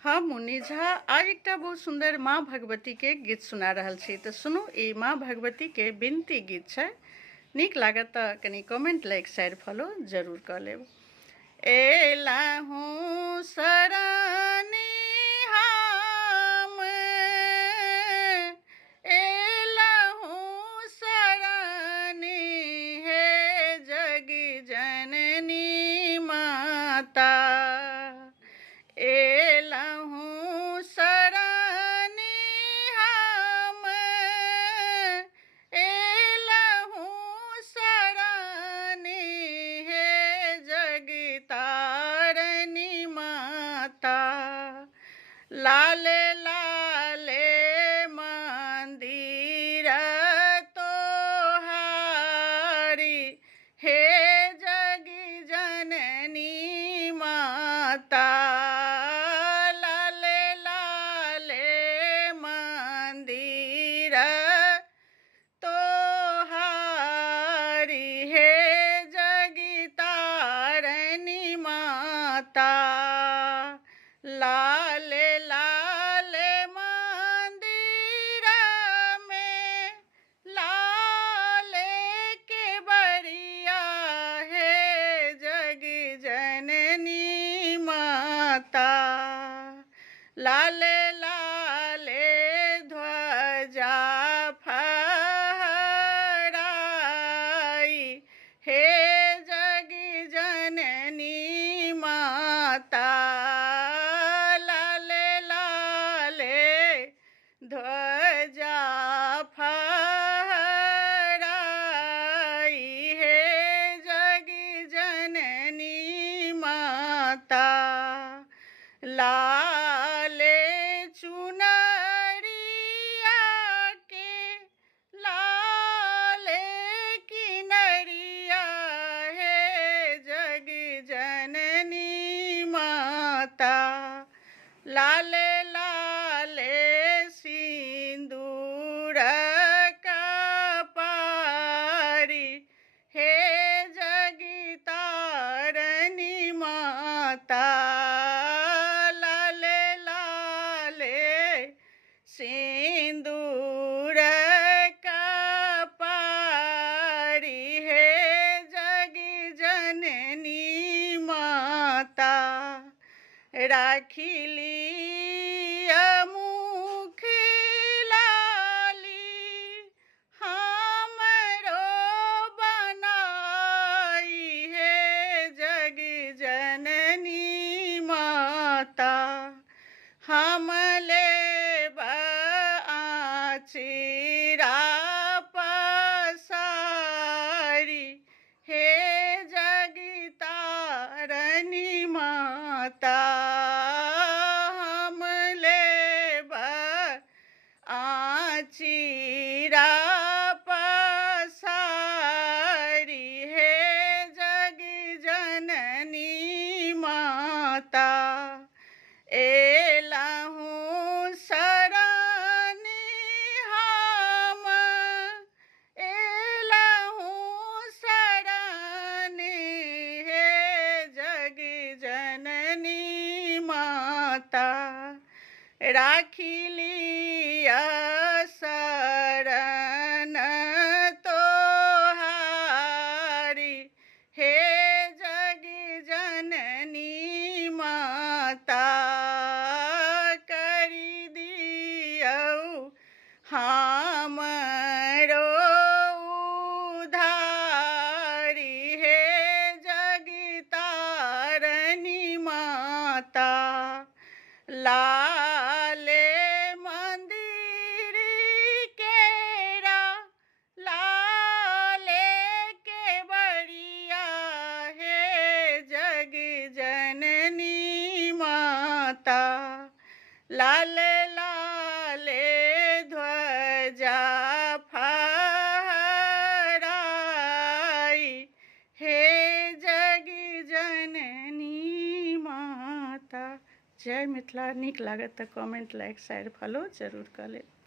हम मुन्नी झा आज एक बहुत सुंदर माँ भगवती के गीत सुना रहल छी। तो सुनू, ई माँ भगवती के बिनती गीत है। नीक लागत तो कनी कमेंट लाइक शेयर फॉलो जरूर कर लेब। एलाहूँ शरणी हम, एलाहूँ शरणी हे जगी जननी माता। एलाहूँ शरणी हम, एलाहूँ शरणी हे जगी तारनी माता। लाले लाले मंदिर तोहारी हे जगी जननी माता। लाले लाले मंदिर तोहारी हे जगी तारनी माता। लाले लाले मंदिर में लाले के बरिया हे जगी जननी माता। लाले लाले ध्वजा फहराई हे जगी जननी माता। लाले लाले ध्वजा फहराई हे जगी जननी माता। लाले चुनरिया के लाले किनरिया हे जगी जननी माता। लाले लाले सिंदूर का पारी हे जगी तारनी माता। लाले लाले सिंदूर का पारी हे जगी जननी माता। राखिली मुख लाली हमरो बनाई हे जगी जननी माता। हम लेब आचिरा पसारी हे जगी तारनी माता। हम लेब आचिरा पसारी हे जगी जननी माता। एलाहूँ शरणी हम, एलाहूँ शरणी हे जगी जननी माता। राखिली शरण तोहारी हे जगी जननी माता। करी दियौ हमरो उधारी हे जगी तारनी माता। लाले मंदिर केरा लाले के बरिया हे जगी जननी माता। लाले लाले ध्वजा फहराई हे जगी जननी माता। जय मिथिला। नीक लागत तो कमेंट लाइक शेयर फॉलो जरूर कर ले।